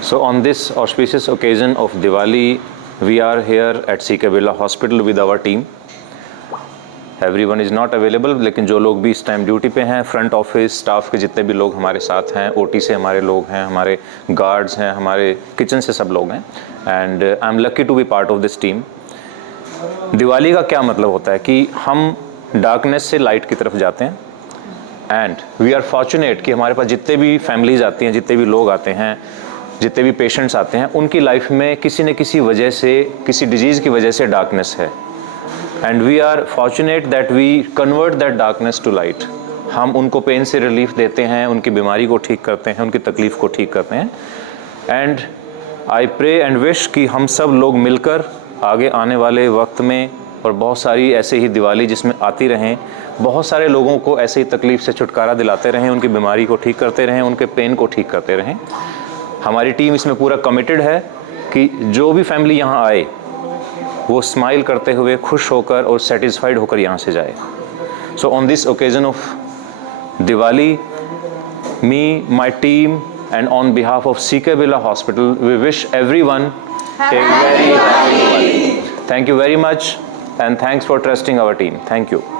So on this auspicious occasion of Diwali, we are here at CK Birla Hospital with our team. Everyone is not available, लेकिन जो लोग भी इस time duty पे हैं, front office staff के जितने भी लोग हमारे साथ हैं, ओटी से हमारे लोग हैं, हमारे गार्ड्स हैं, हमारे किचन से सब लोग हैं, and I am lucky to be part of this team. Diwali का क्या मतलब होता है कि हम डार्कनेस से लाइट की तरफ जाते हैं, एंड वी आर फॉर्चुनेट कि हमारे पास जितने भी फैमिलीज आती हैं, जितने भी लोग आते हैं, जितने भी पेशेंट्स आते हैं, उनकी लाइफ में किसी न किसी वजह से, किसी डिजीज़ की वजह से डार्कनेस है, and we are fortunate that we convert that darkness to light. हम उनको पेन से रिलीफ देते हैं, उनकी बीमारी को ठीक करते हैं, उनकी तकलीफ़ को ठीक करते हैं, and I pray and wish कि हम सब लोग मिलकर आगे आने वाले वक्त में और बहुत सारी ऐसे ही दिवाली जिसमें आती रहें, बहुत सारे लोगों को ऐसे ही तकलीफ़ से छुटकारा दिलाते रहें, उनकी बीमारी को ठीक करते रहें, उनके पेन को ठीक करते रहें। हमारी टीम इसमें पूरा कमिटेड है कि जो भी फैमिली यहाँ आए वो स्माइल करते हुए, खुश होकर और सेटिस्फाइड होकर यहाँ से जाए। So on this occasion of Diwali, me, my team, and on behalf of CK Birla Hospital, we wish everyone a very happy Diwali. Thank you very much, and thanks for trusting our team. Thank you.